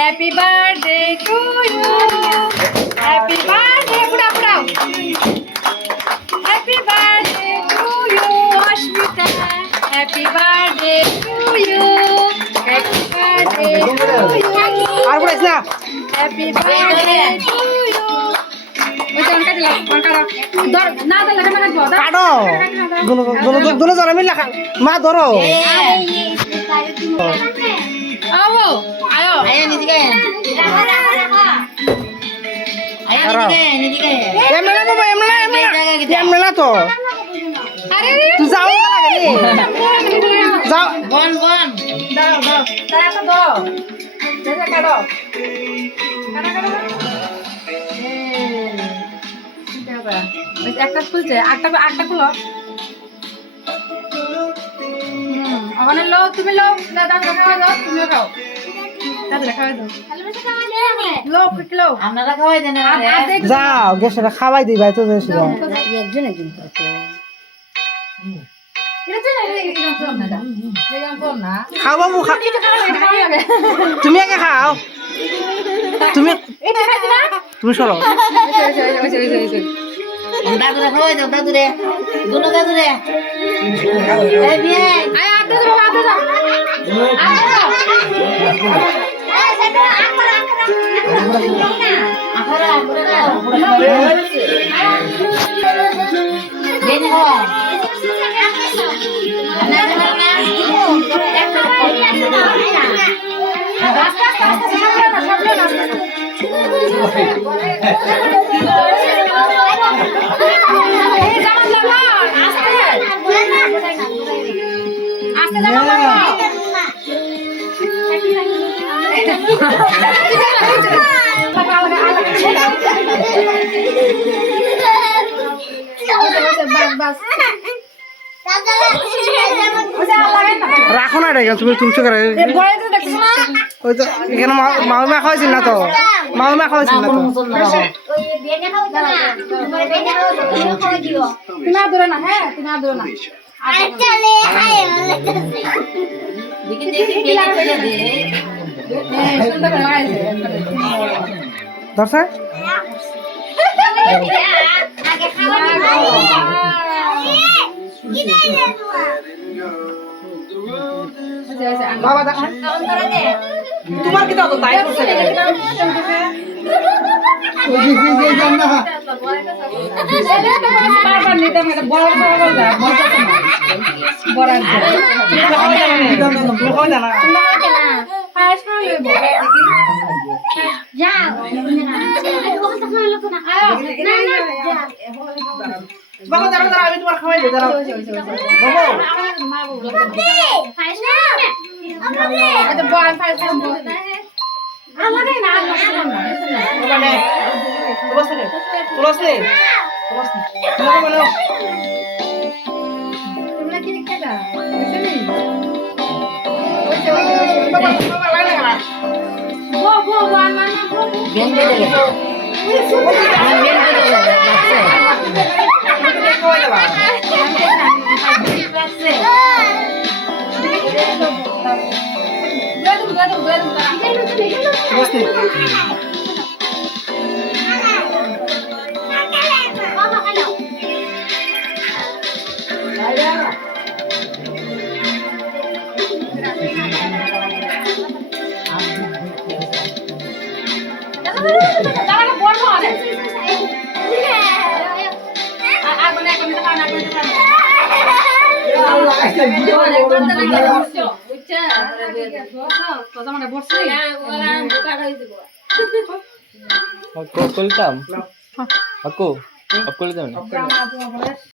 Happy birthday to you. Happy birthday, pura. Happy birthday to you, Ashmita. Happy birthday to you. Happy birthday to you. আর বলিস না Happy birthday to you. ওই যে অনকা দিলা, অনকা ধর না ধর লেখা না কাটবো কাটো দুনো জনে মিলে মা ধরো আও আয়ো এমনে না বাবা এমনে না তো আরে তুই যাও লাগে যাও বন দাও তারা তো দাও দেখা কাটো একটা খুলছে আটটা খুলো ওখানে লো তুমি লো দাদা খাওয়া দাও তুমিও খাও দাদা খাওয়া দাও লো কুইক লো আমরা খাওয়াই দেন যাও গেছরা খাওয়াই দিই ভাই তো দেশে একজনে কিন্তু খাও বাবু তুমি আগে খাও তুমি সরো দাদুরে খাওয়াই দাও দাদুরে দুনো দাদুরে এই বিয়ে রাখো না রে তুমি তুলছো করে ওই তো এখানে মামা খাওয়াইছিল না তো মামা খাওয়াইছিল না তো তুমি দূরে না হ্যাঁ তুমি দূরে না দর্শক বাবা দেখো তোমার কি তো তাই করছে বাবা দাঁড়াও দাঁড়াও আমি তোমার খাওয়াই দিই দাঁড়াও Aku, aku litam. Aku litam.